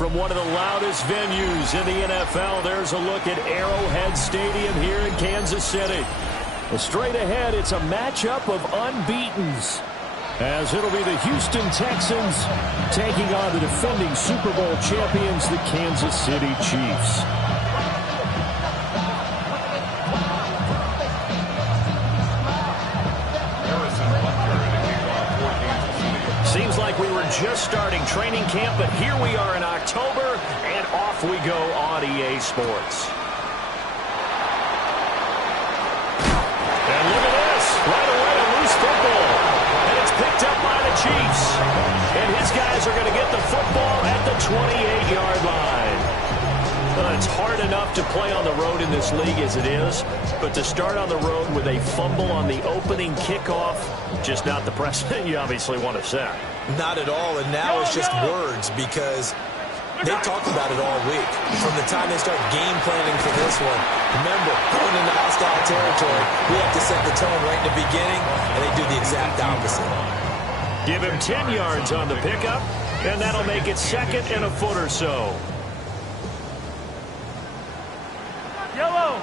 From one of the loudest venues in the NFL, there's a look at Arrowhead Stadium here in Kansas City. Straight ahead, it's a matchup of unbeatens, as it'll be the Houston Texans taking on the defending Super Bowl champions, the Kansas City Chiefs. Seems like we were just starting training camp, but here we are in October, and off we go on EA Sports. And look at this. Right away, a loose football. And it's picked up by the Chiefs. And his guys are going to get the football at the 28-yard line. It's hard enough to play on the road in this league as it is, but to start on the road with a fumble on the opening kickoff, just not the precedent you obviously want to set. Not at all, and now it's just words because they've talked about it all week. From the time they start game planning for this one, remember, going into hostile territory, we have to set the tone right in the beginning, and they do the exact opposite. Give him 10 yards on the pickup, and that'll make it second and a foot or so. Yellow.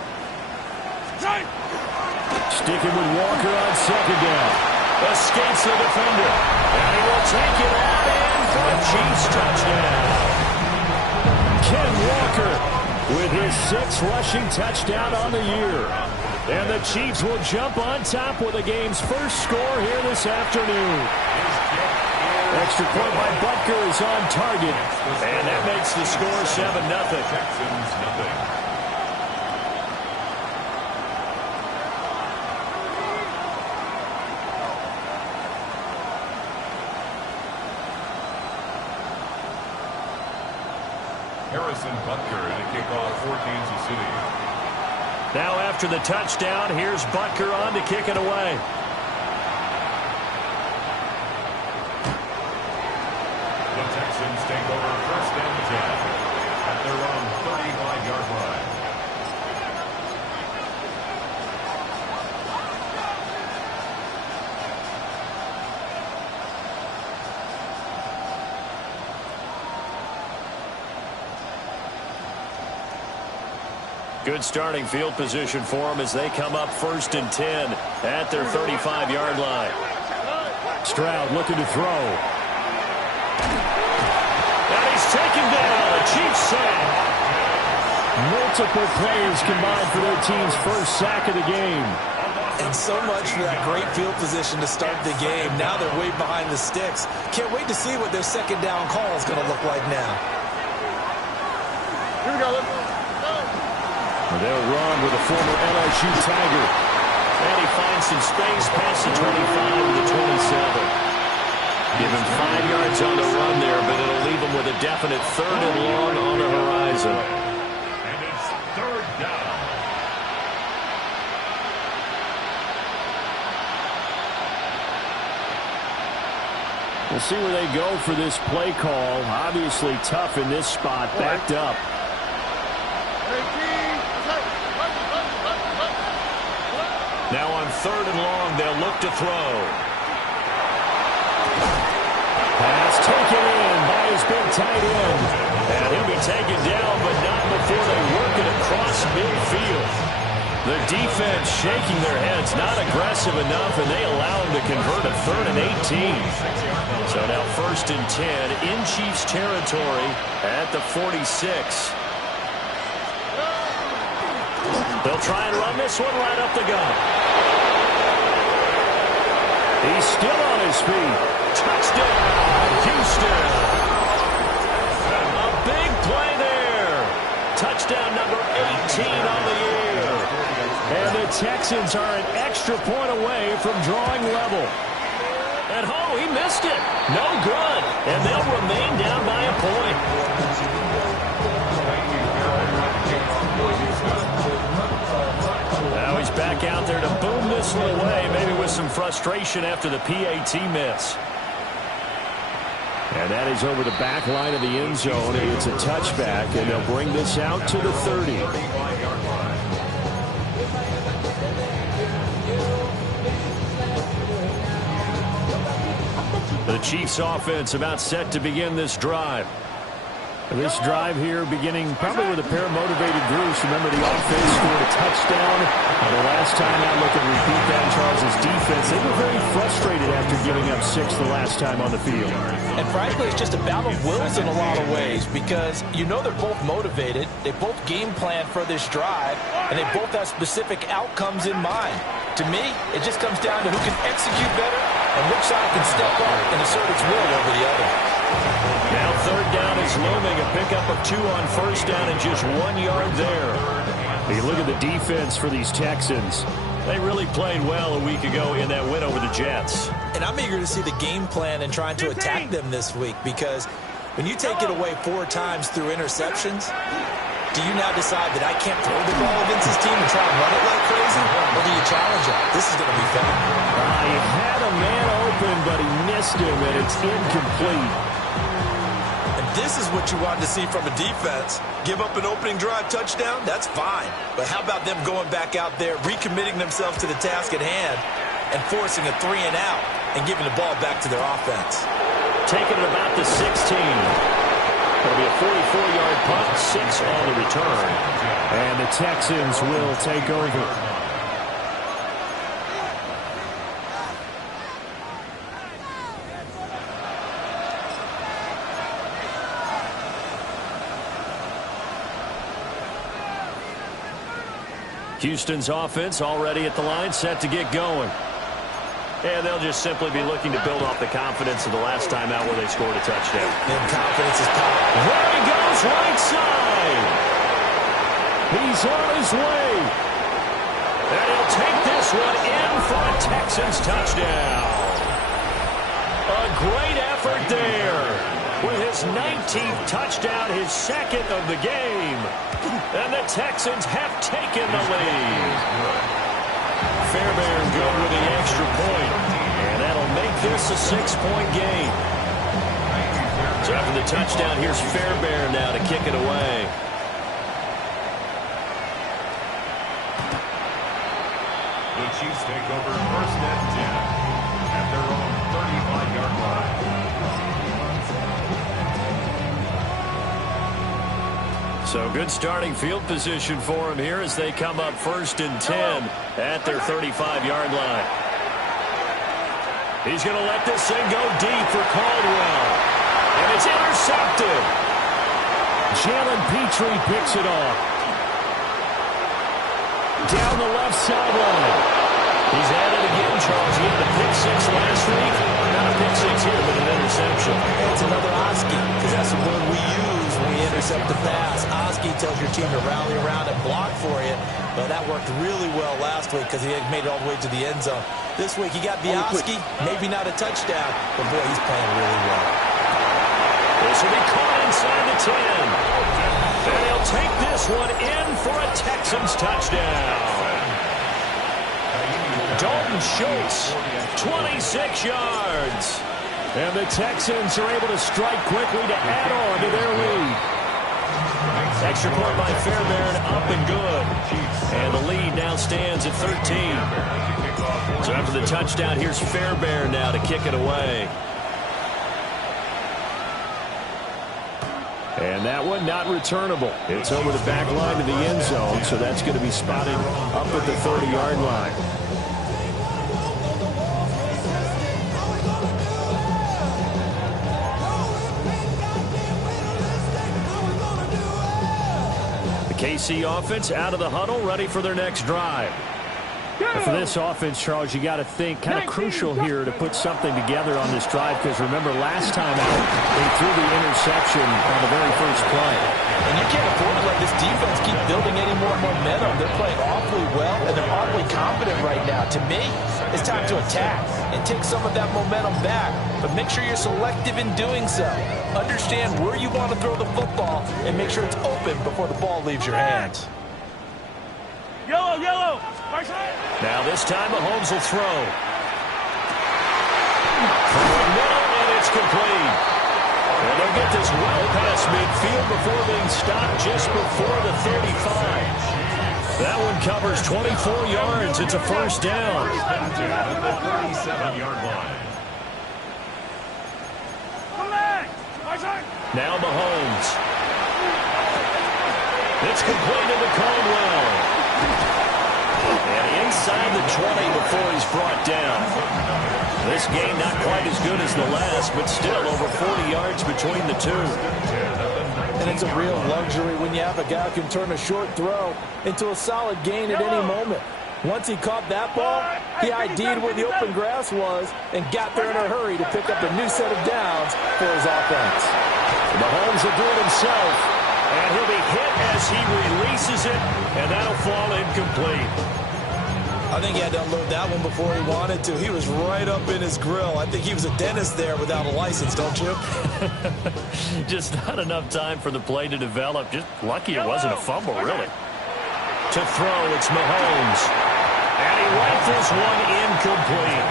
Sticking with Walker on second down. Escapes the defender. And he will take it out in for a Chiefs touchdown. Ken Walker with his 6th rushing touchdown on the year. And the Chiefs will jump on top with the game's first score here this afternoon. Extra point by Butker is on target. And that makes the score 7-0. Butker to kick off for Kansas City. Now after the touchdown, here's Butker on to kick it away. The Texans take over first and 10 at their own 35-yard line. Good starting field position for them as they come up first and 10 at their 35-yard line. Stroud looking to throw. And he's taken down. A Chiefs sack. Multiple players combined for their team's first sack of the game. And so much for that great field position to start the game. Now they're way behind the sticks. Can't wait to see what their second down call is going to look like now. Here we go. They'll run with a former LSU Tiger. And he finds some space past the 25 to the 27. Give him 5 yards on the run there, but it'll leave him with a definite 3rd and long on the horizon. And it's 3rd down. We'll see where they go for this play call. Obviously tough in this spot, backed up. Now on 3rd and long, they'll look to throw. Pass taken in by his big tight end. And he'll be taken down, but not before they work it across midfield. The defense shaking their heads, not aggressive enough, and they allow him to convert a 3rd and 18. So now 1st and 10 in Chiefs territory at the 46. They'll try and run this one right up the gut. He's still on his feet. Touchdown, Houston. A big play there. Touchdown number 18 on the year. And the Texans are an extra point away from drawing level. And oh, he missed it. No good. And they'll remain down by a point. Now he's back out there to boom this one away, maybe with some frustration after the PAT miss. And that is over the back line of the end zone. It's a touchback, and they'll bring this out to the 30. The Chiefs offense about set to begin this drive. This drive here beginning probably with a pair of motivated groups. Remember, the offense scored a touchdown. The last time I look at repeat that, Charles' defense, they were very frustrated after giving up 6 the last time on the field. And frankly, it's just a battle of wills in a lot of ways because you know they're both motivated. They both game plan for this drive, and they both have specific outcomes in mind. To me, it just comes down to who can execute better and which side can step up and assert its will over the other. Now third down is looming. A pickup of 2 on first down and just 1 yard there. You look at the defense for these Texans. They really played well a week ago in that win over the Jets. And I'm eager to see the game plan and trying to attack them this week because when you take it away 4 times through interceptions, do you now decide that I can't throw the ball against this team and try and run it like crazy? Or do you challenge it? This is going to be fun. He had a man open, but he missed him, and it's incomplete. This is what you wanted to see from a defense. Give up an opening drive touchdown, that's fine. But how about them going back out there, recommitting themselves to the task at hand, and forcing a 3 and out, and giving the ball back to their offense. Taking it about the 16. It'll be a 44-yard punt, 6 on the return. And the Texans will take over. Houston's offense already at the line, set to get going. And they'll just simply be looking to build off the confidence of the last time out where they scored a touchdown. And confidence is power. There he goes, right side. He's on his way. And he'll take this one in for a Texans touchdown. A great effort there. With his 19th touchdown, his 2nd of the game. And the Texans have taken the lead. Fairbairn good with the extra point. And that'll make this a 6-point game. So after the touchdown, here's Fairbairn now to kick it away. The Chiefs take over first and 10 at their own 35-yard line. So good starting field position for him here as they come up first and 10 at their 35-yard line. He's going to let this thing go deep for Caldwell. And it's intercepted. Jalen Petrie picks it off. Down the left sideline. He's at it again, Charles. He had a pick 6 last week. Not a pick 6 here, but an interception. It's another Oski, because that's the word we use when we intercept the pass. Oski tells your team to rally around and block for you. But that worked really well last week because he had made it all the way to the end zone. This week he got the Oski, maybe not a touchdown, but boy, he's playing really well. This will be caught inside the 10. And he'll take this one in for a Texans touchdown. Dalton Schultz, 26 yards. And the Texans are able to strike quickly to add on to their lead. Extra point by Fairbairn, up and good. And the lead now stands at 13. So after the touchdown, here's Fairbairn now to kick it away. And that one not returnable. It's over the back line to the end zone, so that's going to be spotted up at the 30-yard line. KC offense out of the huddle, ready for their next drive. And for this offense, Charles, you got to think kind of crucial here to put something together on this drive because remember last time out they threw the interception on the very first play. And you can't afford to let this defense keep building any more momentum. They're playing awfully well and they're awfully confident right now. To me, it's time to attack and take some of that momentum back. But make sure you're selective in doing so. Understand where you want to throw the football and make sure it's open before the ball leaves your hands. Yellow, yellow. Now this time Mahomes will throw. Through the middle and it's complete. And they'll get this well past midfield before being stopped just before the 35. That one covers 24 yards. It's a first down. At the 37-yard line. Come back. Now Mahomes. It's completed to Caldwell. And inside the 20 before he's brought down. This game not quite as good as the last, but still over 40 yards between the two. And it's a real luxury when you have a guy who can turn a short throw into a solid gain at any moment. Once he caught that ball, he ID'd where the open grass was and got there in a hurry to pick up a new set of downs for his offense. Mahomes will do it himself, and he'll be hit as he releases it, and that'll fall incomplete. I think he had to unload that one before he wanted to. He was right up in his grill. I think he was a dentist there without a license, don't you? Just not enough time for the play to develop. Just lucky it wasn't a fumble, really. To throw, it's Mahomes. And he rifles one incomplete.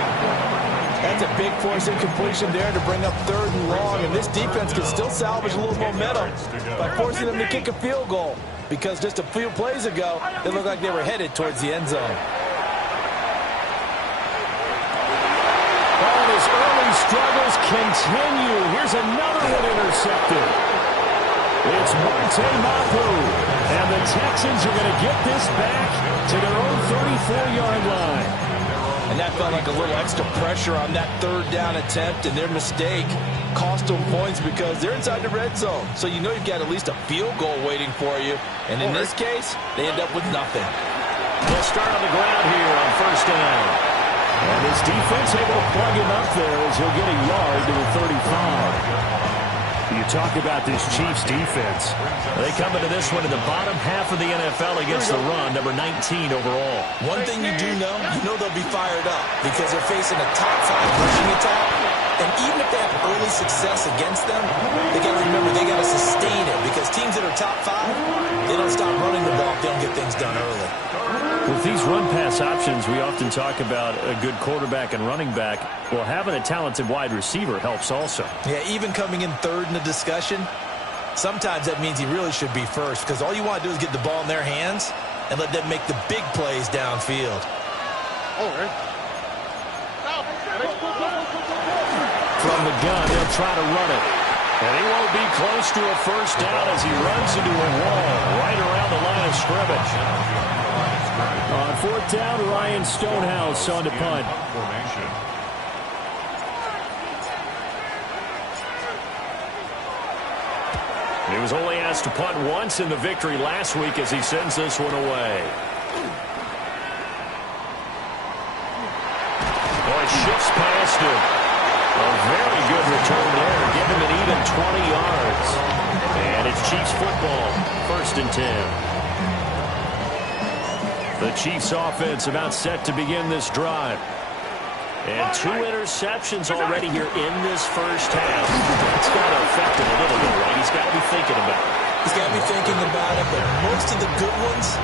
That's a big force incompletion there to bring up 3rd and long, and this defense can still salvage a little momentum by forcing them to kick a field goal, because just a few plays ago, it looked like they were headed towards the end zone. And his early struggles continue. Here's another one intercepted. It's Marte Mapu, and the Texans are going to get this back to their own 34-yard line. And that felt like a little extra pressure on that 3rd down attempt, and their mistake cost them points because they're inside the red zone. So you know you've got at least a field goal waiting for you. And in this case, they end up with nothing. They'll start on the ground here on 1st down. And his defense able to plug him up there as he'll get a yard to the 35. You talk about this Chiefs defense. They come into this one in the bottom half of the NFL against the run, number 19 overall. One thing you do know, they'll be fired up because they're facing a top 5 rushing attack. And even if they have early success against them, they got to remember they got to sustain it because teams that are top 5, they don't stop running the ball if they don't get things done early. With these run-pass options, we often talk about a good quarterback and running back. Well, having a talented wide receiver helps also. Yeah, even coming in 3rd in the discussion, sometimes that means he really should be first because all you want to do is get the ball in their hands and let them make the big plays downfield. From the gun, they'll try to run it. And he won't be close to a 1st down as he runs into a wall right around the line of scrimmage. On 4th down, Ryan Stonehouse on to punt. He was only asked to punt once in the victory last week as he sends this one away. Boy, shifts past him. A very good return there. Give him an even 20 yards. And it's Chiefs football. 1st and 10. The Chiefs offense about set to begin this drive. And 2 interceptions already here in this first half. That's got to affect him a little bit, right? He's got to be thinking about it. He's got to be thinking about it, but most of the good ones,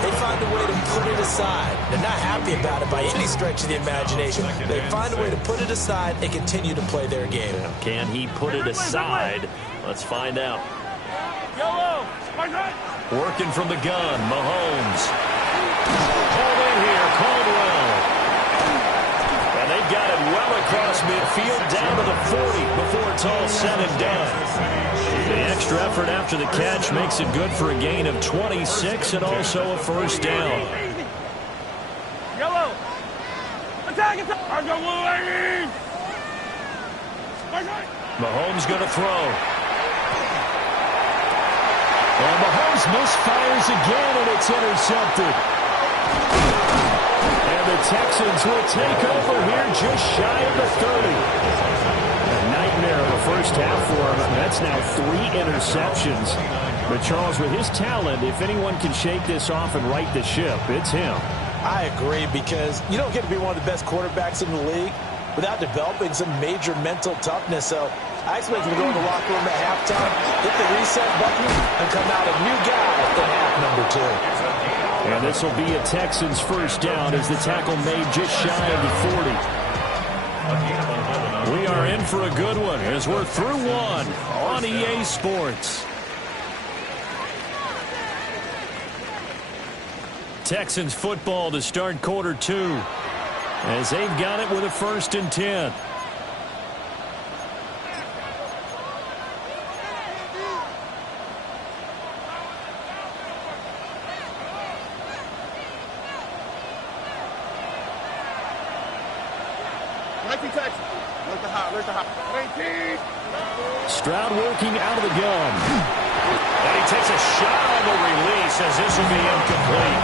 they find a way to put it aside. They're not happy about it by any stretch of the imagination. They find a way to put it aside and continue to play their game. Can he put it aside? Let's find out. Working from the gun, Mahomes. Pulled in here, Caldwell. And they've got it well across midfield, down to the 40 before it's all said and done. The extra effort after the catch makes it good for a gain of 26 and also a 1st down. Yellow. Attack, attack. Mahomes going to throw. Well, Mahomes misfires again, and it's intercepted. And the Texans will take over here just shy of the 30. A nightmare of a first half for him. That's now 3 interceptions. But, Charles, with his talent, if anyone can shake this off and right the ship, it's him. I agree, because you don't get to be one of the best quarterbacks in the league without developing some major mental toughness. So I expect him to go in the locker room at halftime, hit the reset button, and come out a new guy in half number 2. And this will be a Texans 1st down as the tackle made just shy of the 40. We are in for a good one as we're through one on EA Sports. Texans football to start quarter 2 as they've got it with a 1st and 10. Stroud working out of the gun. And he takes a shot on the release as this will be incomplete.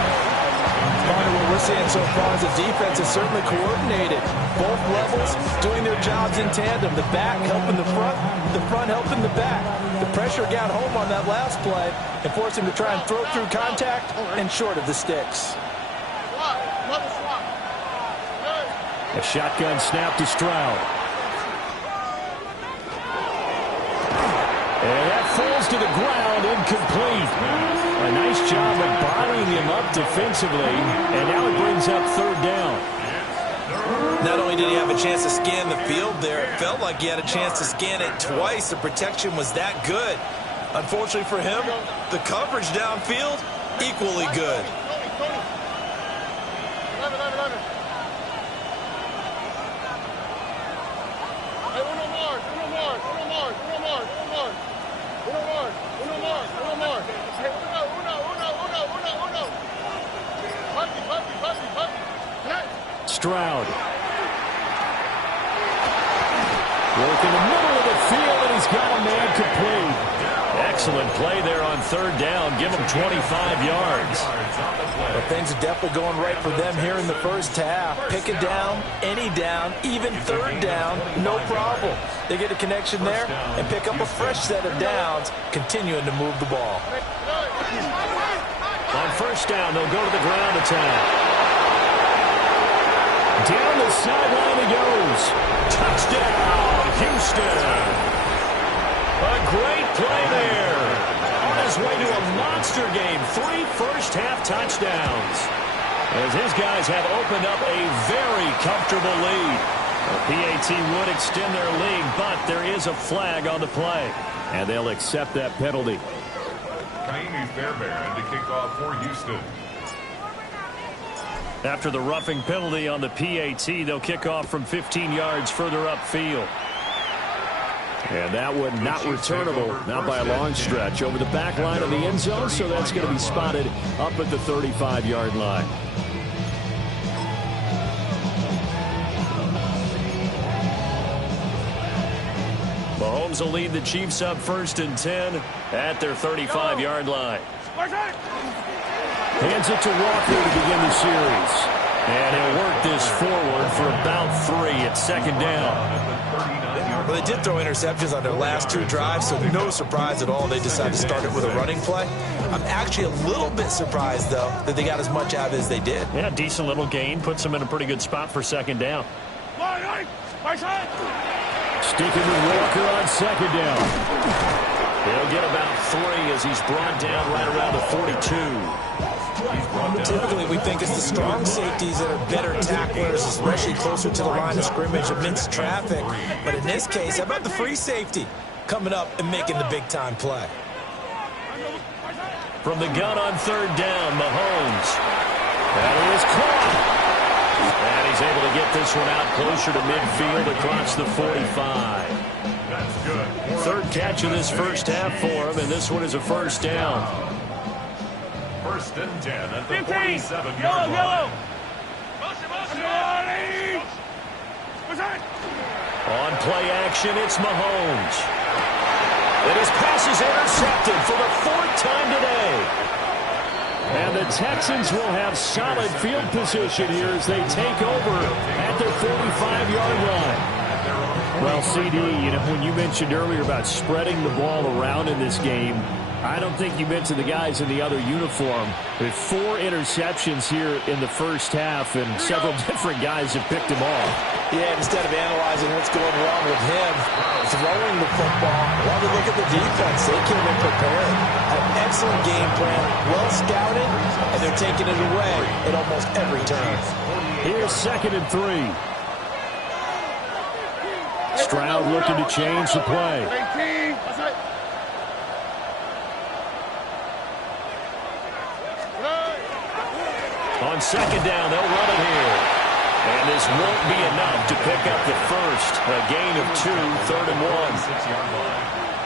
Part of what we're seeing so far is the defense is certainly coordinated. Both levels doing their jobs in tandem. The back helping the front helping the back. The pressure got home on that last play and forced him to try and throw through contact and short of the sticks. A shotgun snap to Stroud. And that falls to the ground, incomplete. A nice job of bodying him up defensively, and now it brings up third down. Not only did he have a chance to scan the field there, it felt like he had a chance to scan it twice. The protection was that good. Unfortunately for him, the coverage downfield, equally good. Stroud. Work in the middle of the field, and he's got a man complete. Excellent play there on third down. Give him 25 yards. Well, things are definitely going right for them here in the first half. Pick it down, any down, even third down, no problem. They get a connection there and pick up a fresh set of downs, continuing to move the ball. On first down, they'll go to the ground attack. Down the sideline he goes. Touchdown, Houston. A great play there. On his way to a monster game. 3 first-half touchdowns. As his guys have opened up a very comfortable lead. The PAT would extend their lead, but there is a flag on the play. And they'll accept that penalty. Kaimi Fairbairn to kick off for Houston. After the roughing penalty on the PAT, they'll kick off from 15 yards further upfield. And that one not returnable, not by a long stretch, over the back line of the end zone, so that's going to be spotted up at the 35-yard line. Mahomes will lead the Chiefs up 1st and 10 at their 35-yard line. Hands it to Walker to begin the series. And he'll work this forward for about 3 at 2nd down. Well, they did throw interceptions on their last 2 drives, so no surprise at all they decided to start it with a running play. I'm actually a little bit surprised, though, that they got as much out of it as they did. Yeah, decent little gain. Puts them in a pretty good spot for 2nd down. Sticking with Walker on 2nd down. He'll get about 3 as he's brought down right around the 42. Typically, we think it's the strong safeties that are better tacklers, especially closer to the line of scrimmage amidst traffic. But in this case, how about the free safety coming up and making the big-time play? From the gun on 3rd down, Mahomes. That is caught. And he's able to get this one out closer to midfield across the 45. That's good. 3rd catch of this first half for him, and this one is a 1st down. 1st and 10 at the 47-yard line. On play action, it's Mahomes. And his pass is intercepted for the 4th time today. And the Texans will have solid field position here as they take over at their 45-yard line. Well, CD, you know, when you mentioned earlier about spreading the ball around in this game, I don't think you mentioned the guys in the other uniform. With 4 interceptions here in the first half, and several different guys have picked him off. Yeah, instead of analyzing what's going wrong with him, throwing the football, while we look at the defense, they came in prepared. An excellent game plan, well scouted, and they're taking it away at almost every turn. Here's 2nd and 3. Stroud looking to change the play. On 2nd down, they'll run it here. And this won't be enough to pick up the first. A gain of 2, 3rd and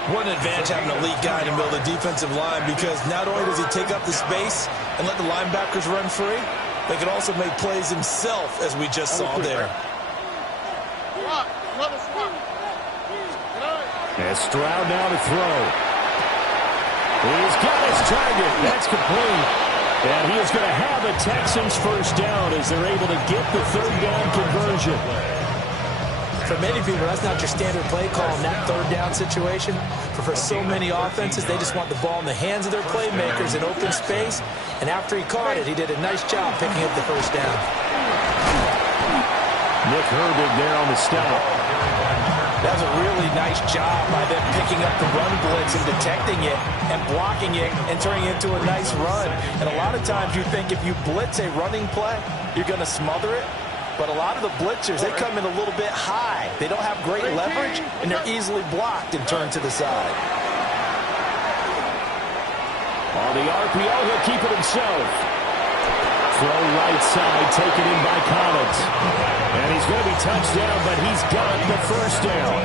1. What an advantage having an elite guy in the middle of the defensive line, because not only does he take up the space and let the linebackers run free, they can also make plays himself, as we just saw there. And Stroud now to throw. He's got his target. That's complete. And he is going to have the Texans first down as they're able to get the third down conversion. For many people, that's not your standard play call in that third down situation. For so many offenses, they just want the ball in the hands of their playmakers in open space. And after he caught it, he did a nice job picking up the first down. Nick Herbig there on the stop. That was a really nice job by them picking up the run blitz and detecting it and blocking it and turning it into a nice run. And a lot of times you think if you blitz a running play, you're going to smother it. But a lot of the blitzers, they come in a little bit high. They don't have great leverage, and they're easily blocked and turned to the side. On the RPO, he'll keep it himself. Throw right side, taken in by Collins. And he's going to be touched down, but he's got the first down.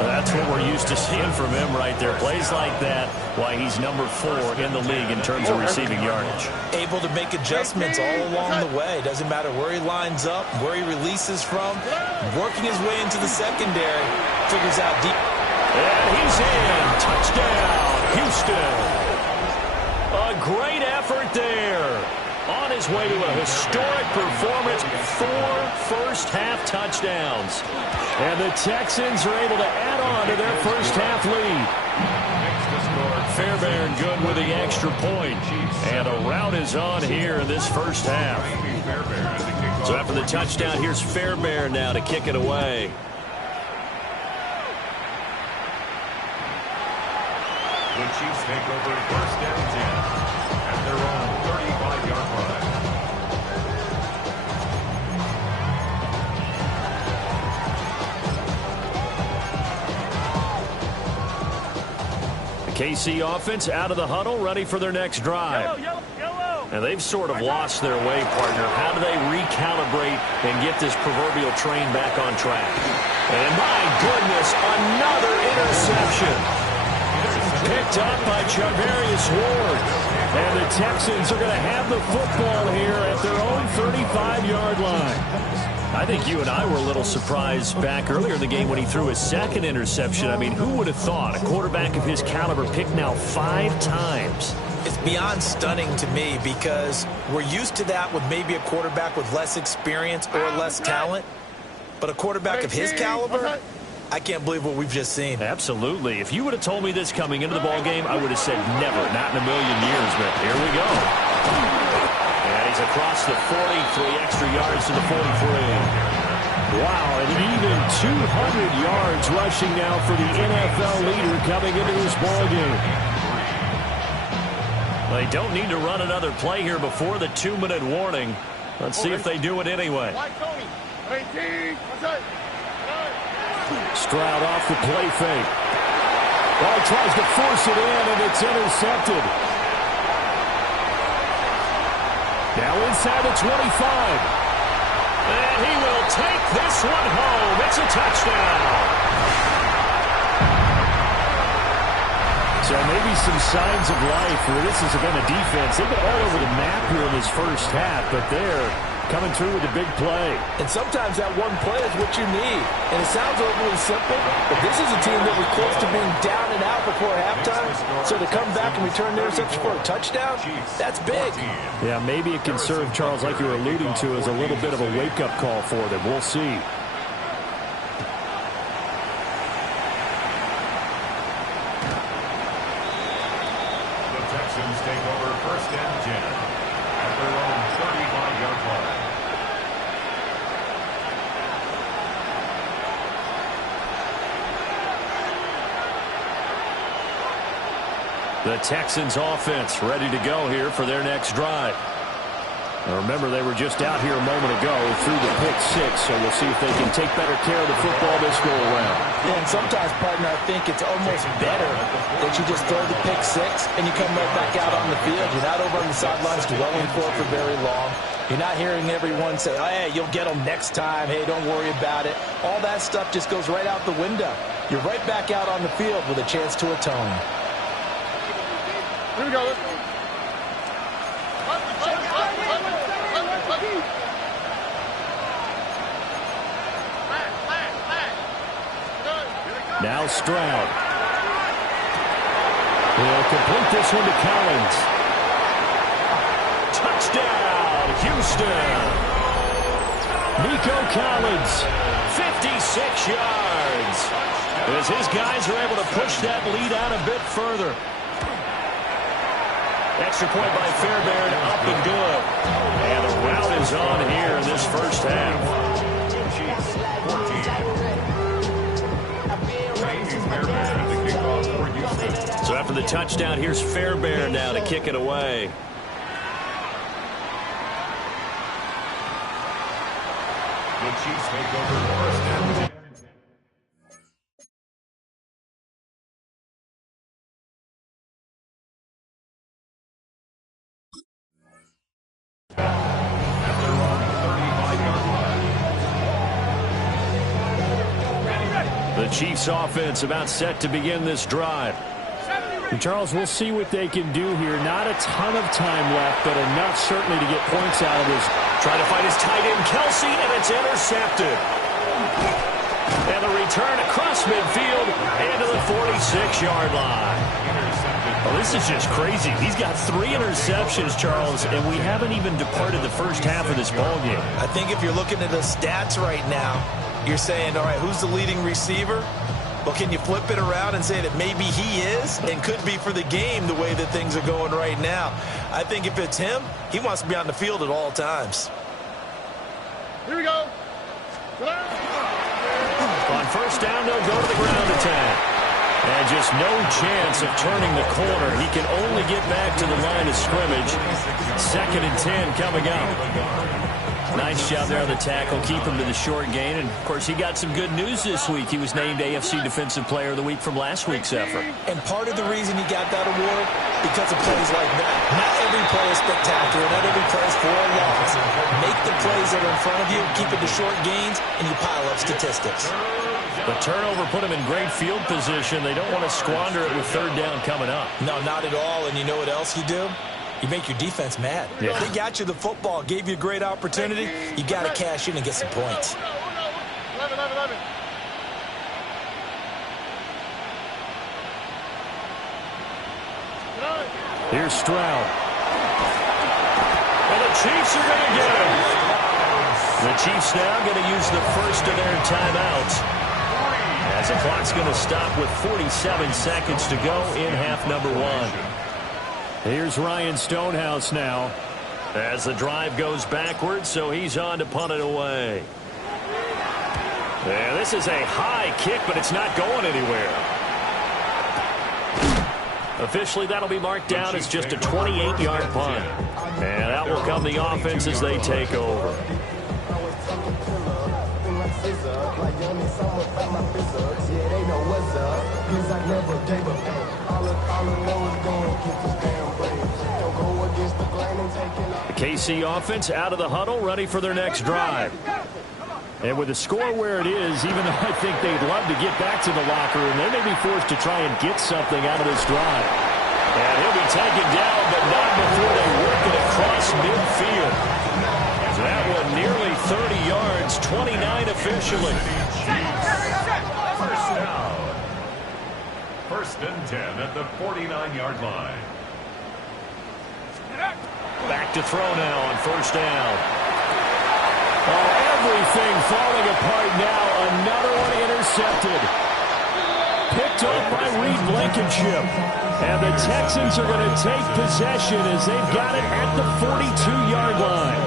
That's what we're used to seeing from him right there. Plays like that, why he's number 4 in the league in terms of receiving yardage. Able to make adjustments all along the way. Doesn't matter where he lines up, where he releases from. Working his way into the secondary. Figures out deep. And he's in. Touchdown, Houston. A great effort there. On his way to a historic performance, 4 first-half touchdowns. And the Texans are able to add on to their first-half lead. Fairbairn good with the extra point. And a rout is on here in this first half. So after the touchdown, here's Fairbairn now to kick it away. The Chiefs take over first and 10 at their own 35-yard line. The KC offense out of the huddle, ready for their next drive. And they've sort of lost their way, partner. How do they recalibrate and get this proverbial train back on track? And my goodness, another interception. Picked up by Charvarius Ward. And the Texans are going to have the football here at their own 35-yard line. I think you and I were a little surprised back earlier in the game when he threw his second interception. I mean, who would have thought a quarterback of his caliber picked now 5 times? It's beyond stunning to me because we're used to that with maybe a quarterback with less experience or less talent. But a quarterback of his caliber, I can't believe what we've just seen. Absolutely. If you would have told me this coming into the ballgame, I would have said never, not in a million years. But here we go. And he's across the 40, 3 extra yards to the 43. Wow, and even 200 yards rushing now for the NFL leader coming into this ballgame. They don't need to run another play here before the 2-minute warning. Let's see if they do it anyway. Stroud off the play fake. Ball tries to force it in, and it's intercepted. Now inside the 25. And he will take this one home. It's a touchdown. So maybe some signs of life where this has been a defense. They've been all over the map here in this first half, but they're coming through with a big play. And sometimes that one play is what you need. And it sounds overly simple, but this is a team that was close to being down and out before halftime. So to come back and return their interception for a touchdown, that's big. Yeah, maybe it can serve, Charles, like you were alluding to, as a little bit of a wake-up call for them. We'll see. The Texans take over first and 10 at their own 35-yard line. The Texans offense ready to go here for their next drive. Now remember, they were just out here a moment ago through the pick 6, so we'll see if they can take better care of the football this go-around. Yeah, and sometimes, partner, I think it's almost better that you just throw the pick 6 and you come right back out on the field. You're not over on the sidelines dwelling for it for very long. You're not hearing everyone say, oh, hey, you'll get them next time. Hey, don't worry about it. All that stuff just goes right out the window. You're right back out on the field with a chance to atone. Here we go. Let's go. Now Stroud. He'll complete this one to Collins. Touchdown, Houston. Nico Collins, 56 yards. As his guys are able to push that lead out a bit further. Extra point by Fairbairn, up and good. And the rout is on here in this first half. So after the touchdown, here's Fairbairn now to kick it away. The Chiefs take over first and 10. The Chiefs offense about set to begin this drive. And Charles, we'll see what they can do here. Not a ton of time left, but enough certainly to get points out of this. Trying to find his tight end, Kelsey, and it's intercepted. And the return across midfield and to the 46-yard line. Well, this is just crazy. He's got 3 interceptions, Charles, and we haven't even departed the first half of this ballgame. I think if you're looking at the stats right now, you're saying, all right, who's the leading receiver? Well, can you flip it around and say that maybe he is and could be for the game the way that things are going right now? I think if it's him, he wants to be on the field at all times. Here we go. On first down, they'll go to the ground attack. And just no chance of turning the corner. He can only get back to the line of scrimmage. 2nd and 10 coming up. Nice job there on the tackle. Keep him to the short gain. And, of course, he got some good news this week. He was named AFC Defensive Player of the Week from last week's effort. And part of the reason he got that award, because of plays like that. Not every play is spectacular. Not every play is for a loss. Make the plays that are in front of you, keep it to short gains, and you pile up statistics. The turnover put him in great field position. They don't want to squander it with 3rd down coming up. No, not at all. And you know what else you do? You make your defense mad. Yeah. They got you the football, gave you a great opportunity. You got to cash in and get some points. 11. Here's Stroud. And the Chiefs are going to get him. The Chiefs now going to use the first of their timeouts. As the clock's going to stop with 47 seconds to go in half number 1. Here's Ryan Stonehouse now. As the drive goes backwards, so he's on to punt it away. Yeah, this is a high kick, but it's not going anywhere. Officially, that'll be marked down as just a 28-yard punt. And that will come the offense as they take over. The KC offense out of the huddle, ready for their next drive. And with the score where it is, even though I think they'd love to get back to the locker room, they may be forced to try and get something out of this drive. And he'll be taken down, but not before they work it across midfield. So that one nearly 30 yards, 29 officially. First down. 1st and 10 at the 49-yard line. Back to throw now on 1st down. Oh, everything falling apart now. Another one intercepted. Picked up by Reed Blankenship. And the Texans are going to take possession as they've got it at the 42-yard line.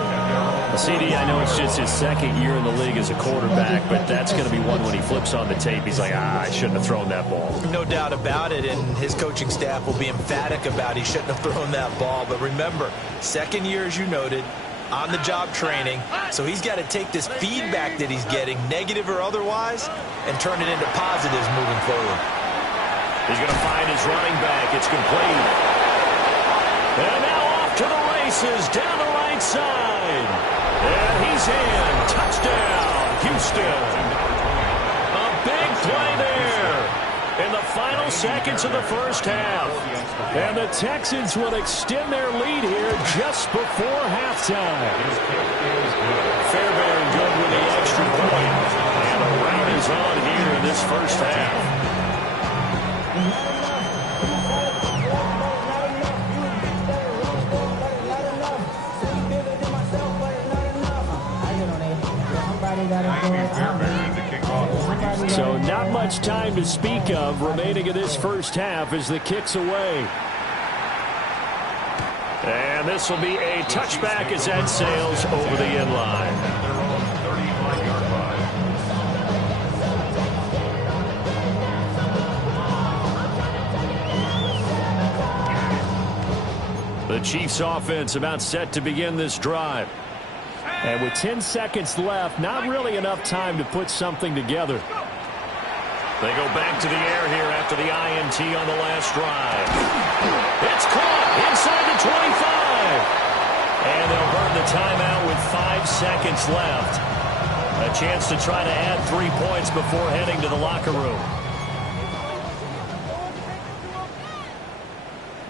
CD, I know it's just his 2nd year in the league as a quarterback, but that's going to be one when he flips on the tape. He's like, I shouldn't have thrown that ball. No doubt about it, and his coaching staff will be emphatic about he shouldn't have thrown that ball. But remember, 2nd year, as you noted, on-the-job training, so he's got to take this feedback that he's getting, negative or otherwise, and turn it into positives moving forward. He's going to find his running back. It's complete. And now off to the races down the right side. And he's in. Touchdown, Houston. A big play there in the final seconds of the first half. And the Texans will extend their lead here just before halftime. Fairbairn good with the extra point. And the round is on here in this first half. So not much time to speak of remaining in this first half as the kick's away. And this will be a touchback as that sails over the end line. The Chiefs offense about set to begin this drive. And with 10 seconds left, not really enough time to put something together. They go back to the air here after the INT on the last drive. It's caught inside the 25. And they'll burn the timeout with 5 seconds left. A chance to try to add 3 points before heading to the locker room.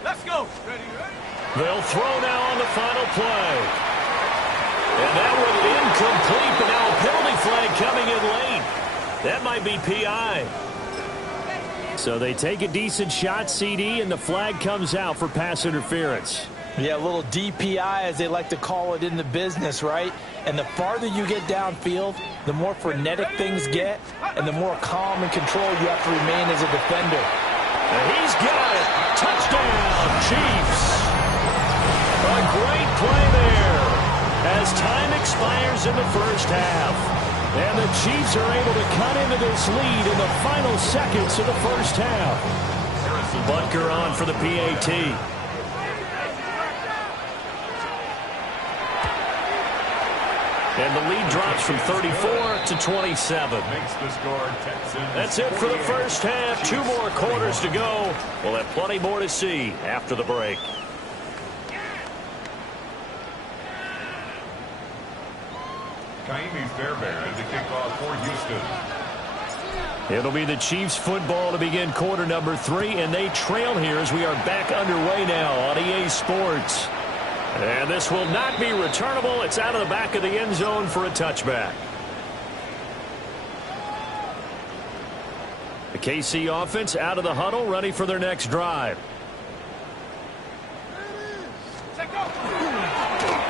Let's go. They'll throw now on the final play. And that one incomplete, but now a penalty flag coming in late. That might be PI. So they take a decent shot, CD, and the flag comes out for pass interference. Yeah, a little DPI, as they like to call it in the business, right? And the farther you get downfield, the more frenetic things get, and the more calm and control you have to remain as a defender. And he's got it. Touchdown, Chiefs. A great play there as time expires in the first half. And the Chiefs are able to cut into this lead in the final seconds of the first half. Butker on for the PAT. And the lead drops from 34 to 27. That's it for the first half. 2 more quarters to go. We'll have plenty more to see after the break. Kaimi Fairbairn to kick off for Houston. It'll be the Chiefs football to begin quarter number 3, and they trail here as we are back underway now on EA Sports. And this will not be returnable. It's out of the back of the end zone for a touchback. The KC offense out of the huddle, ready for their next drive.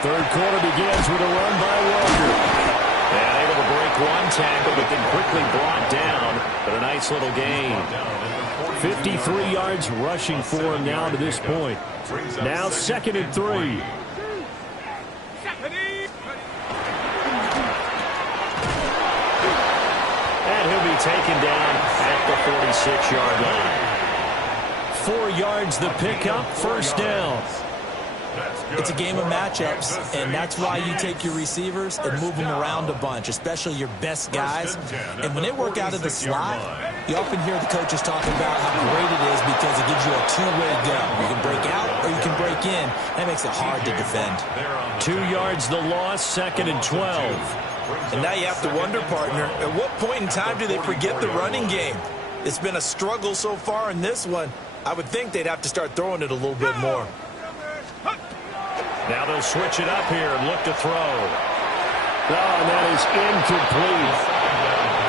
Third quarter begins with a run by Walker. And able to break one tackle, but then quickly brought down. But a nice little gain. 53 yards rushing for him now to this point. Now 2nd and 3. And he'll be taken down at the 46-yard line. 4 yards the pickup, first down. It's a game of matchups, and that's why you take your receivers and move them around a bunch, especially your best guys. And when they work out of the slot, you often hear the coaches talk about how great it is because it gives you a two-way go. You can break out or you can break in. That makes it hard to defend. 2 yards the loss, 2nd and 12. And now you have to wonder, partner, at what point in time do they forget the running game? It's been a struggle so far in this one. I would think they'd have to start throwing it a little bit more. Now they'll switch it up here and look to throw. Oh, and that is incomplete.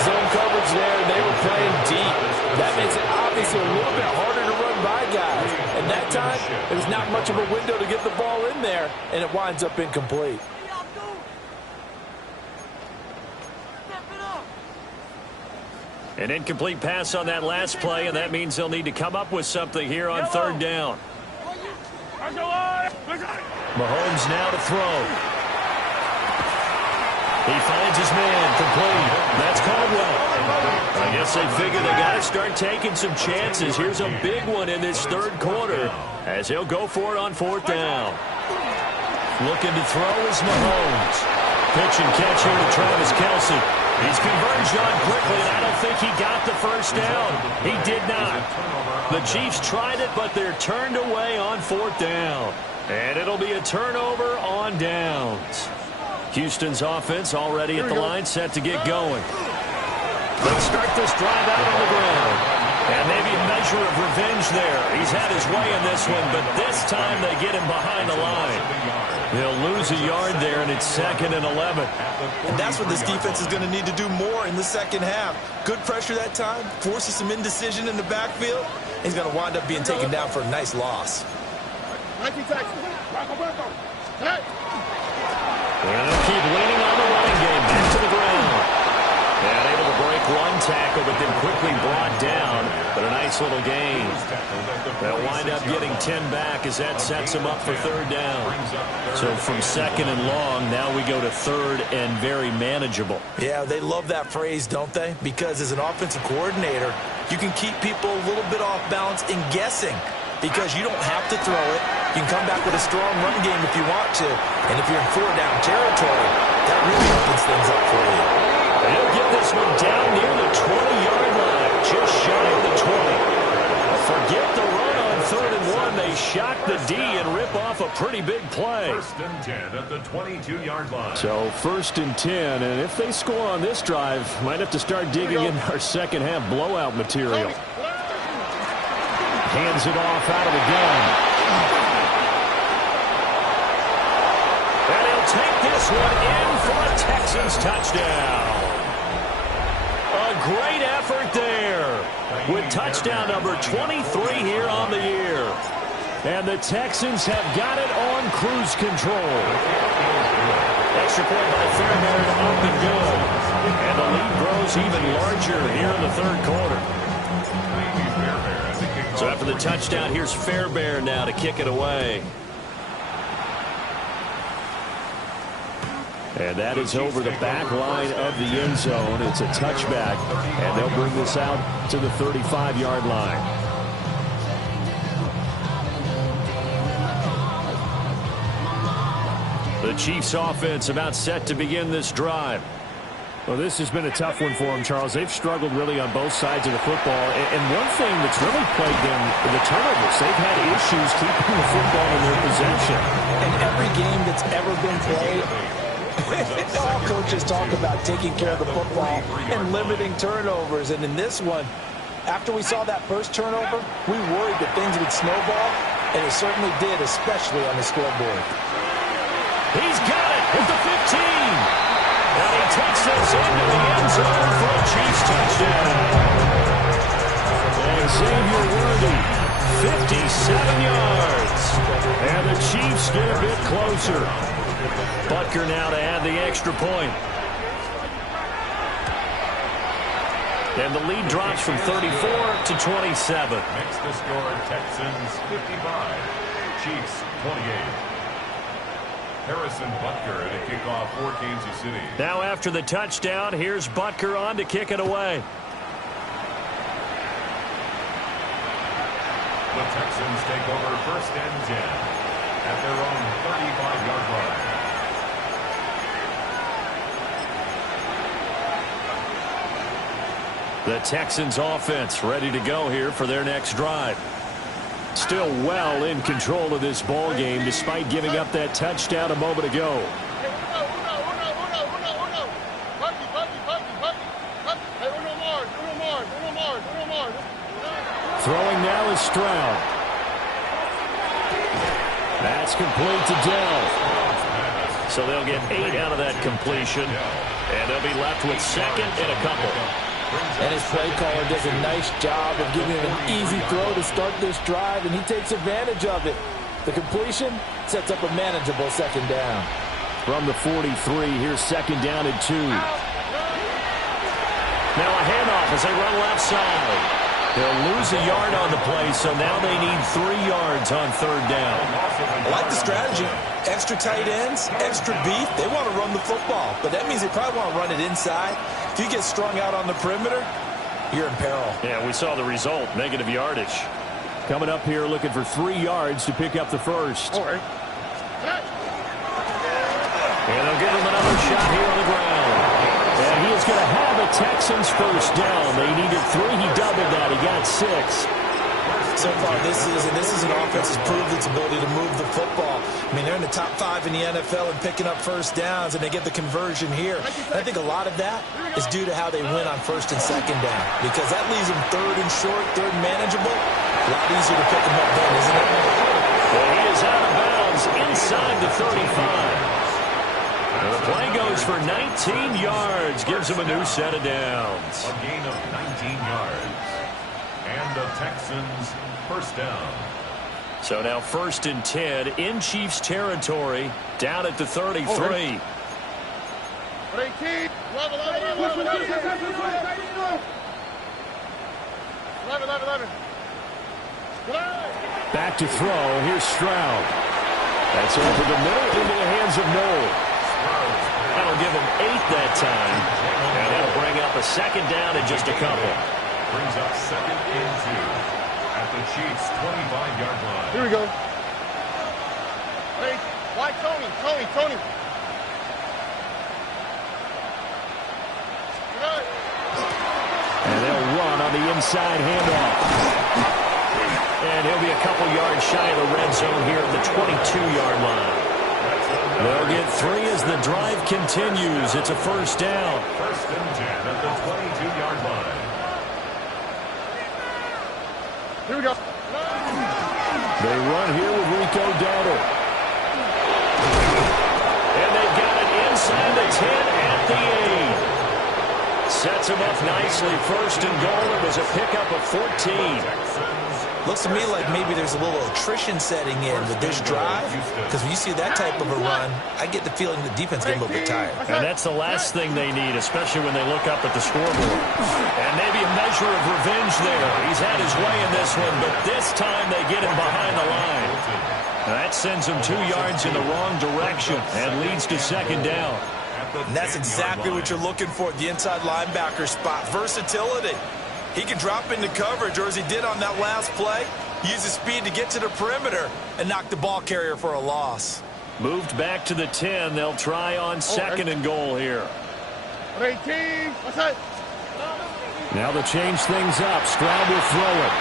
Zone coverage there, they were playing deep. That makes it obviously a little bit harder to run by guys. And that time, there's not much of a window to get the ball in there, and it winds up incomplete. An incomplete pass on that last play, and that means they'll need to come up with something here on 3rd down. Mahomes now to throw. He finds his man, complete. That's Caldwell. I guess they figure they got to start taking some chances. Here's a big one in this 3rd quarter as he'll go for it on 4th down. Looking to throw is Mahomes. Pitch and catch here to Travis Kelce. He's converged on quickly, and I don't think he got the first down. He did not. The Chiefs tried it, but they're turned away on 4th down. And it'll be a turnover on downs. Houston's offense already at the line, set to get going. Let's start this drive out on the ground. And maybe a measure of revenge there. He's had his way in this one, but this time they get him behind the line. He'll lose a yard there, and it's 2nd and 11. And that's what this defense is going to need to do more in the second half. Good pressure that time, forces some indecision in the backfield. He's going to wind up being taken down for a nice loss. And they'll keep leaning on the running game. Back to the ground. And able to break one tackle, but then quickly brought down. But a nice little gain. They'll wind up getting 10 back as that sets them up for 3rd down. So from 2nd and long, now we go to 3rd and very manageable. Yeah, they love that phrase, don't they? Because as an offensive coordinator, you can keep people a little bit off balance in guessing. Because you don't have to throw it. You can come back with a strong run game if you want to. And if you're in 4-down territory, that really opens things up for you. He'll get this one down near the 20-yard line, just shy of the 20. Forget the run on 3rd and 1. They shock the D and rip off a pretty big play. 1st and 10 at the 22-yard line. So 1st and 10, and if they score on this drive, might have to start digging in our second half blowout material. Hands it off out of the gun. And he'll take this one in for a Texans touchdown. A great effort there with touchdown number 23 here on the year. And the Texans have got it on cruise control. Extra point by Fairbairn, up and good. And the lead grows even larger here in the 3rd quarter. So after the touchdown, here's Fairbairn now to kick it away. And that is over the back line of the end zone. It's a touchback, and they'll bring this out to the 35-yard line. The Chiefs offense about set to begin this drive. Well, this has been a tough one for them, Charles. They've struggled really on both sides of the football. And one thing that's really plagued them, the turnovers. They've had issues keeping the football in their possession. In every game that's ever been played, all coaches talk about taking care of the football and limiting turnovers. And in this one, after we saw that first turnover, we worried that things would snowball, and it certainly did, especially on the scoreboard. He's got it at the 15. And he takes this into the end zone for a Chiefs touchdown. And Xavier Worthy, 57 yards. And the Chiefs get a bit closer. Butker now to add the extra point. And the lead drops from 34 to 27. Makes the score Texans 55, Chiefs 28. Harrison Butker at a kickoff for Kansas City. Now after the touchdown, here's Butker on to kick it away. The Texans take over 1st and 10 at their own 35-yard line. The Texans offense ready to go here for their next drive. Still well in control of this ball game despite giving up that touchdown a moment ago. Throwing now is Stroud. That's complete to Dell. So they'll get 8 out of that completion, and they'll be left with 2nd and a couple. And his play caller does a nice job of giving him an easy throw to start this drive, and he takes advantage of it. The completion sets up a manageable 2nd down. From the 43, here's 2nd down and 2. Now a handoff as they run left side. They'll lose a yard on the play, so now they need 3 yards on 3rd down. I like the strategy. Extra tight ends, extra beef. They want to run the football, but that means they probably want to run it inside. If you get strung out on the perimeter, you're in peril. Yeah, we saw the result, negative yardage. Coming up here looking for 3 yards to pick up the first. All right. And they'll give him another shot here on the ground. And he is going to have a Texans first down. They needed 3. He doubled that. He got 6. So far this season, this is an offense that's proved its ability to move the football. I mean, they're in the top 5 in the NFL and picking up first downs, and they get the conversion here. And I think a lot of that is due to how they win on first and second down, because that leaves them third and short, third and manageable. A lot easier to pick them up then, isn't it? Well, he is out of bounds inside the 35. The play goes for 19 yards, gives him a new set of downs. A gain of 19 yards. And the Texans first down. So now 1st and 10 in Chiefs territory, down at the 33. 18. 11. Back to throw. Here's Stroud. That's over the middle into the hands of Noel. That'll give him 8 that time. And that'll bring up a second down in just a couple. Brings up 2nd and 2 at the Chiefs' 25-yard line. Here we go. Hey, why Tony? And they'll run on the inside handoff. And he'll be a couple yards shy of the red zone here at the 22-yard line. They'll get 3 as the drive continues. It's a first down. 1st and 10 at the 22-yard line. Here we go. They run here with Rico Dowdle. And they've got it inside the 10 at the 8. Sets him up nicely. 1st and goal. It was a pickup of 14. Looks to me like maybe there's a little attrition setting in with this drive, because when you see that type of a run, I get the feeling the defense get a little bit tired. And that's the last thing they need, especially when they look up at the scoreboard. And maybe a measure of revenge there. He's had his way in this one, but this time they get him behind the line. Now that sends him 2 yards in the wrong direction and leads to second down. And that's exactly what you're looking for at the inside linebacker spot. Versatility. He can drop into coverage, or as he did on that last play, use his speed to get to the perimeter and knock the ball carrier for a loss. Moved back to the 10. They'll try on 2nd and goal here. 18. What's that? Now they change things up. Stroud will throw it.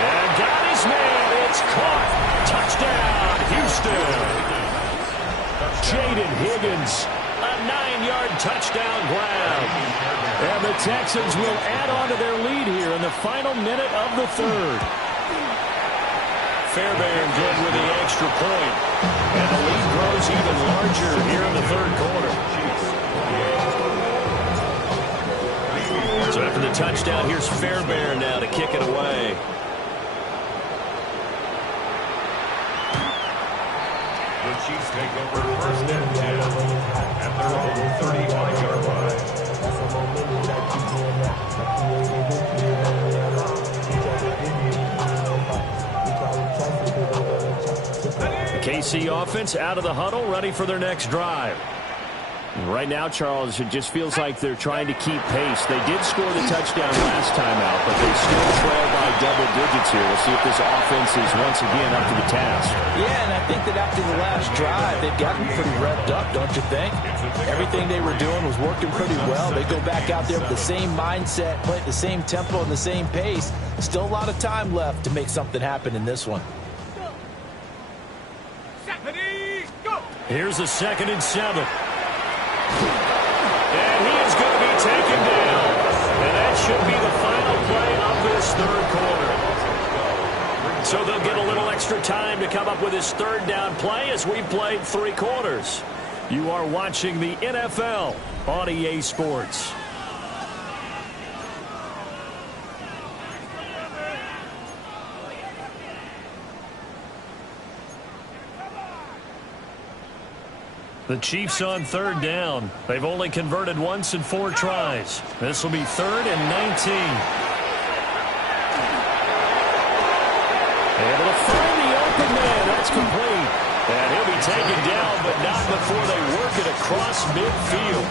And got his man. It's caught. Touchdown, Houston. Jaden Higgins. A 9-yard touchdown grab. And the Texans will add on to their lead here in the final minute of the 3rd. Fairbairn good with the extra point. And the lead grows even larger here in the 3rd quarter. So after the touchdown, here's Fairbairn now to kick it away. The Chiefs take over 1st and 10 at their own 35-yard line. The KC offense out of the huddle, ready for their next drive. Right now, Charles, it just feels like they're trying to keep pace. They did score the touchdown last time out, but they still trail by double digits here. We'll see if this offense is once again up to the task. Yeah, and I think that after the last drive, they've gotten pretty revved up, don't you think? Everything they were doing was working pretty well. They go back out there with the same mindset, play at the same tempo and the same pace. Still a lot of time left to make something happen in this one. Here's a 2nd and 7. And he is going to be taken down. And that should be the final play of this 3rd quarter. So they'll get a little extra time to come up with his 3rd down play as we've played 3 quarters. You are watching the NFL on EA Sports. The Chiefs on 3rd down. They've only converted once in 4 tries. This will be 3rd and 19. Able to find the open man. That's complete. And he'll be taken down, but not before they work it across midfield.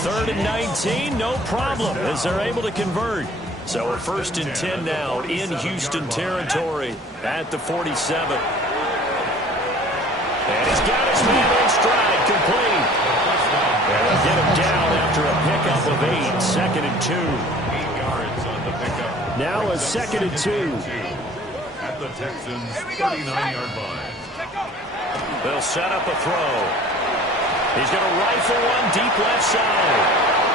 3rd and 19, no problem, as they're able to convert. So a 1st and 10 now in Houston territory at the 47. And he's got his man in stride, complete. And they'll get him down after a pickup of 8, 2nd and 2. 8 yards on the pickup. Now a 2nd and 2. at the Texans' 39-yard line. They'll set up a throw. He's going to rifle one deep left side.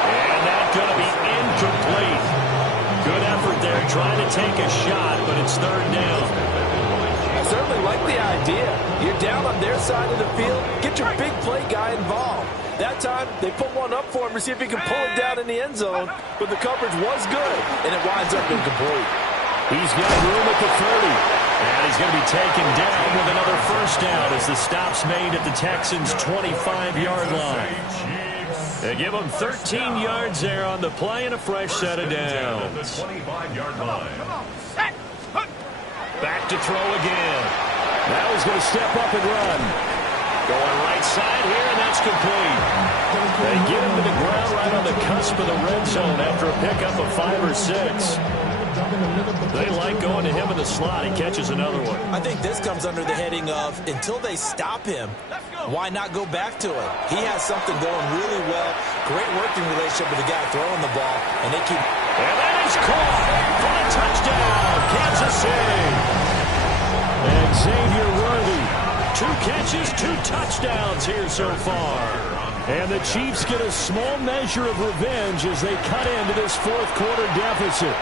And that's going to be incomplete. Good effort there trying to take a shot, but it's third down. I certainly like the idea. You're down on their side of the field. Get your big play guy involved. That time, they put one up for him to see if he can pull it down in the end zone, but the coverage was good, and it winds up incomplete. He's got room at the 30, and he's going to be taken down with another first down as the stop's made at the Texans' 25-yard line. They give him 13 yards there on the play and a fresh set of downs. 25-yard line. Back to throw again. Now he's going to step up and run. Going right side here, and that's complete. They get him to the ground right on the cusp of the red zone after a pickup of 5 or 6. They like going to him in the slot. He catches another one. I think this comes under the heading of, until they stop him, why not go back to it? He has something going really well. Great working relationship with the guy throwing the ball, and they keep... And that is caught for a touchdown, Kansas City. And Xavier Worthy, 2 catches, 2 touchdowns here so far. And the Chiefs get a small measure of revenge as they cut into this fourth quarter deficit.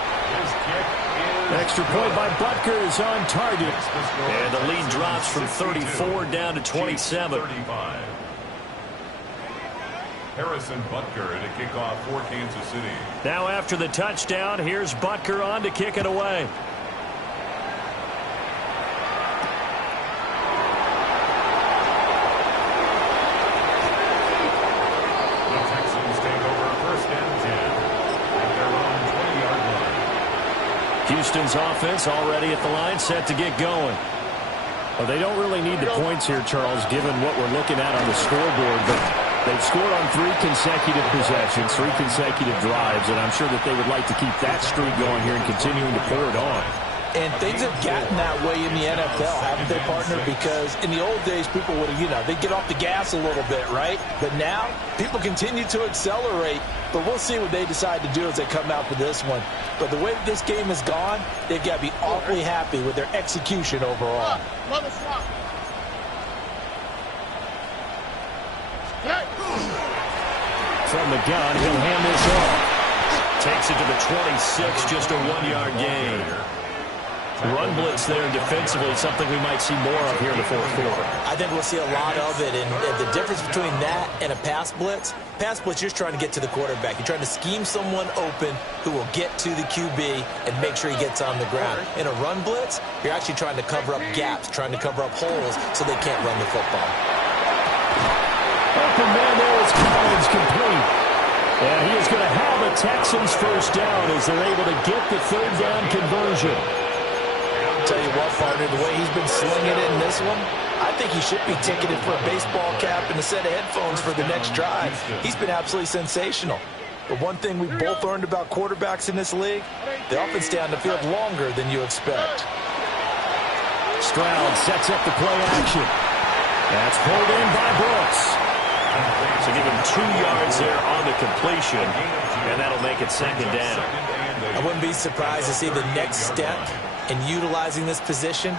Extra point by Butker is on target. And the lead drops from 34 down to 27. Harrison Butker at a kickoff for Kansas City. Now after the touchdown, here's Butker on to kick it away. The Texans take over first and 10 at their own 20-yard line. Houston's offense already at the line, set to get going. Well, they don't really need the points here, Charles, given what we're looking at on the scoreboard, but they've scored on 3 consecutive possessions, 3 consecutive drives, and I'm sure that they would like to keep that streak going here and continuing to pour it on. And things have gotten that way in the NFL, haven't they, partner? Because in the old days, people would have, they'd get off the gas a little bit, right? But now, people continue to accelerate, but we'll see what they decide to do as they come out for this one. But the way that this game has gone, they've got to be awfully happy with their execution overall. From the gun, he'll hand this off. Takes it to the 26, just a 1-yard gain. Run blitz there defensively, something we might see more of here in the fourth quarter. I think we'll see a lot of it, and the difference between that and a pass blitz, you're just trying to get to the quarterback. You're trying to scheme someone open who will get to the QB and make sure he gets on the ground. In a run blitz, you're actually trying to cover up gaps, trying to cover up holes so they can't run the football. Open man there is Collins, complete. And he is going to have a Texans first down as they're able to get the third down conversion. Tell you what, partner, the way he's been slinging it in this one, I think he should be ticketed for a baseball cap and a set of headphones for the next drive. He's been absolutely sensational. But one thing we both learned about quarterbacks in this league, they often stay on the field longer than you expect. Stroud sets up the play action. That's pulled in by Brooks. So give him 2 yards there on the completion, and that'll make it second down. I wouldn't be surprised to see the next step in utilizing this position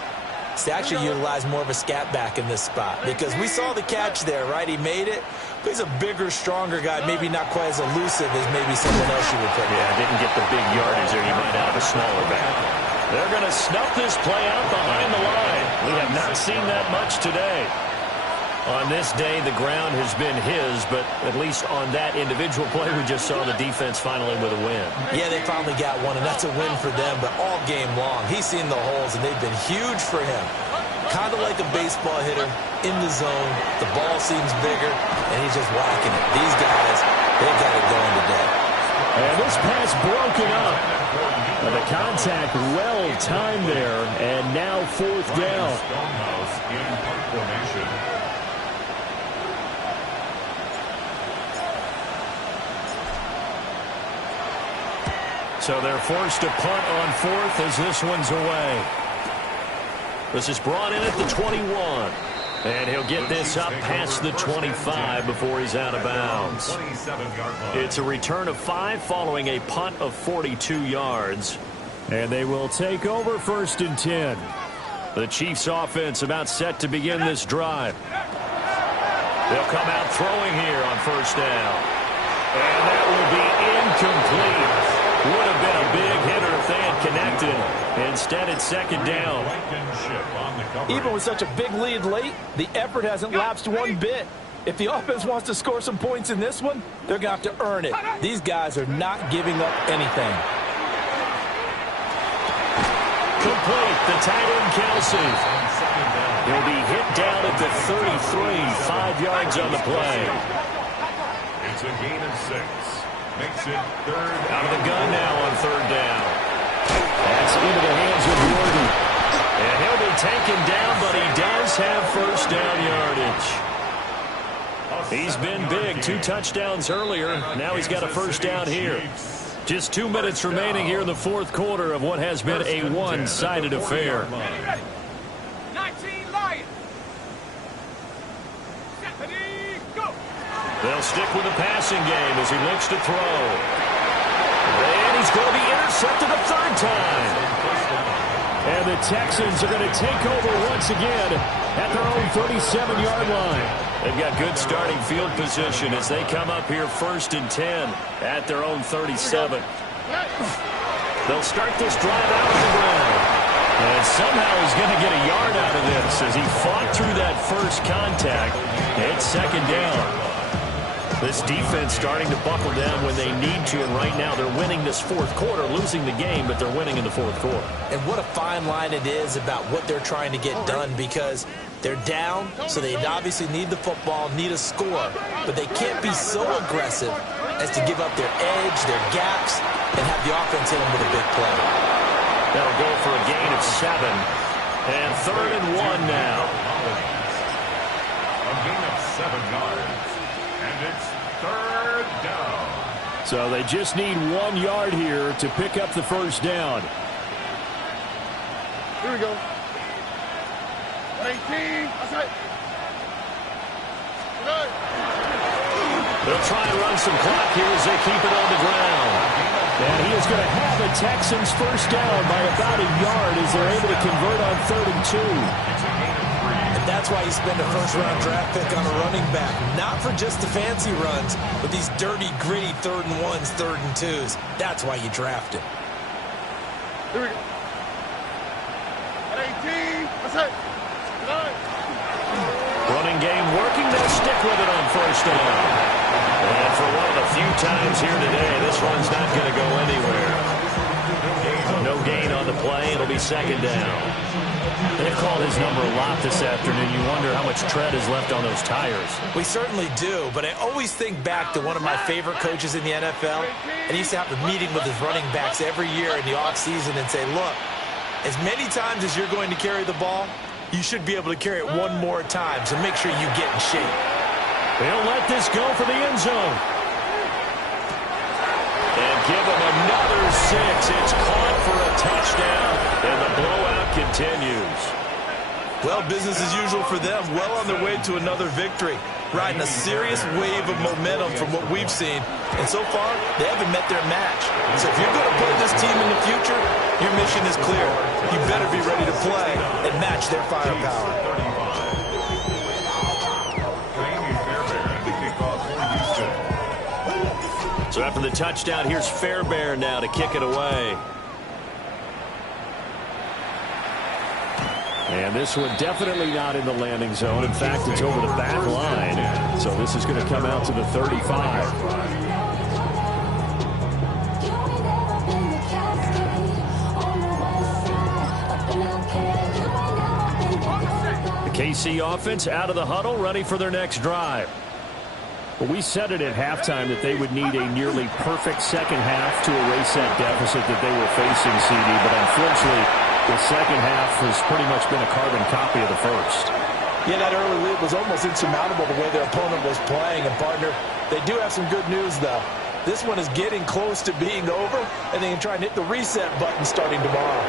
is to actually utilize more of a scat back in this spot, because we saw the catch there, right? He made it, but he's a bigger, stronger guy, maybe not quite as elusive as maybe someone else you would put. Yeah, didn't get the big yardage there. You might have a smaller back. They're going to snuff this play out behind the line. We have not seen that much today. On this day, the ground has been his, but at least on that individual play, we just saw the defense finally with a win. Yeah, they finally got one, and that's a win for them, but all game long, he's seen the holes, and they've been huge for him. Kind of like a baseball hitter in the zone. The ball seems bigger, and he's just whacking it. These guys, they've got it going today. And this pass broken up. And the contact well timed there, and now fourth down. So they're forced to punt on fourth as this one's away. This is brought in at the 21. And he'll get this up past the 25 before he's out of bounds. It's a return of 5 following a punt of 42 yards. And they will take over first and 10. The Chiefs offense about set to begin this drive. They'll come out throwing here on first down. And that will be incomplete. Would have been a big hitter if they had connected. Instead, it's second down. Even with such a big lead late, the effort hasn't lapsed one bit. If the offense wants to score some points in this one, they're going to have to earn it. These guys are not giving up anything. Complete. The tight end, Kelsey. He'll be hit down at the 33. 5 yards on the play. It's a gain of 6. Makes it third. Out of the gun now on third down. That's into the hands of Jordan. And he'll be taken down, but he does have first down yardage. He's been big. 2 touchdowns earlier. Now he's got a first down here. Just 2 minutes remaining here in the fourth quarter of what has been a one-sided affair. 19 Lions. They'll stick with the passing game as he looks to throw. And he's going to be intercepted a third time. And the Texans are going to take over once again at their own 37-yard line. They've got good starting field position as they come up here first and 10 at their own 37. They'll start this drive out on the ground. And somehow he's going to get a yard out of this as he fought through that first contact. It's second down. This defense starting to buckle down when they need to, and right now they're winning this fourth quarter, losing the game, but they're winning in the fourth quarter. And what a fine line it is about what they're trying to get done, because they're down, so they obviously need the football, need a score, but they can't be so aggressive as to give up their edge, their gaps, and have the offense hit them with a big play. That'll go for a gain of 7. And 3rd and 1 now. A gain of 7 yards. And it's third down. So they just need 1 yard here to pick up the first down. Here we go. 18. Outside. They'll try and run some clock here as they keep it on the ground. And he is going to have the Texans first down by about a yard as they're able to convert on 3rd and 2. And that's why you spend a first-round draft pick on a running back. Not for just the fancy runs, but these dirty, gritty 3rd and 1s, 3rd and 2s. That's why you draft him. Here we go. 18. Outside. Running game working. They'll stick with it on first down. And for one of the few times here today, this one's not going to go anywhere. No gain on the play. It'll be second down. They've called his number a lot this afternoon. You wonder how much tread is left on those tires. We certainly do, but I always think back to one of my favorite coaches in the NFL, and he used to have a meeting with his running backs every year in the offseason and say, look, as many times as you're going to carry the ball, you should be able to carry it one more time, so make sure you get in shape. They'll let this go for the end zone. And give him another 6. It's caught for a touchdown, and the blowout continues. Well, business as usual for them. Well on their way to another victory. Riding a serious wave of momentum from what we've seen. And so far, they haven't met their match. So if you're going to play this team in the future, your mission is clear. You better be ready to play and match their firepower. So after the touchdown, here's Fairbairn now to kick it away. And this one definitely not in the landing zone. In fact, it's over the back line. So this is going to come out to the 35. KC offense out of the huddle, ready for their next drive. Well, we said it at halftime that they would need a nearly perfect second half to erase that deficit that they were facing, CD, but unfortunately, the second half has pretty much been a carbon copy of the first. Yeah, that early lead was almost insurmountable the way their opponent was playing. And, partner, they do have some good news, though. This one is getting close to being over, and they can try and hit the reset button starting tomorrow.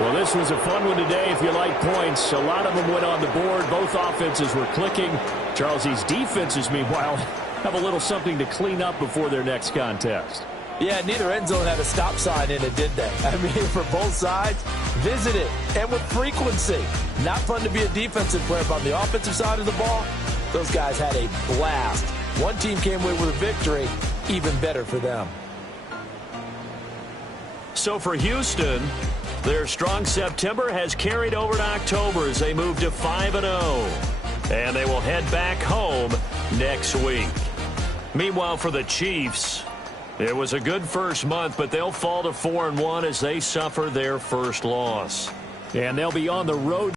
Well, this was a fun one today if you like points. A lot of them went on the board. Both offenses were clicking. Charles, these defenses, meanwhile, have a little something to clean up before their next contest. Yeah, neither end zone had a stop sign in it, did they? I mean, for both sides, Visit it, and with frequency. Not fun to be a defensive player, but on the offensive side of the ball, those guys had a blast. One team came away with a victory, even better for them. So for Houston, their strong September has carried over to October as they move to 5-0. And they will head back home next week. Meanwhile, for the Chiefs, it was a good first month, but they'll fall to 4-1 as they suffer their first loss. And they'll be on the road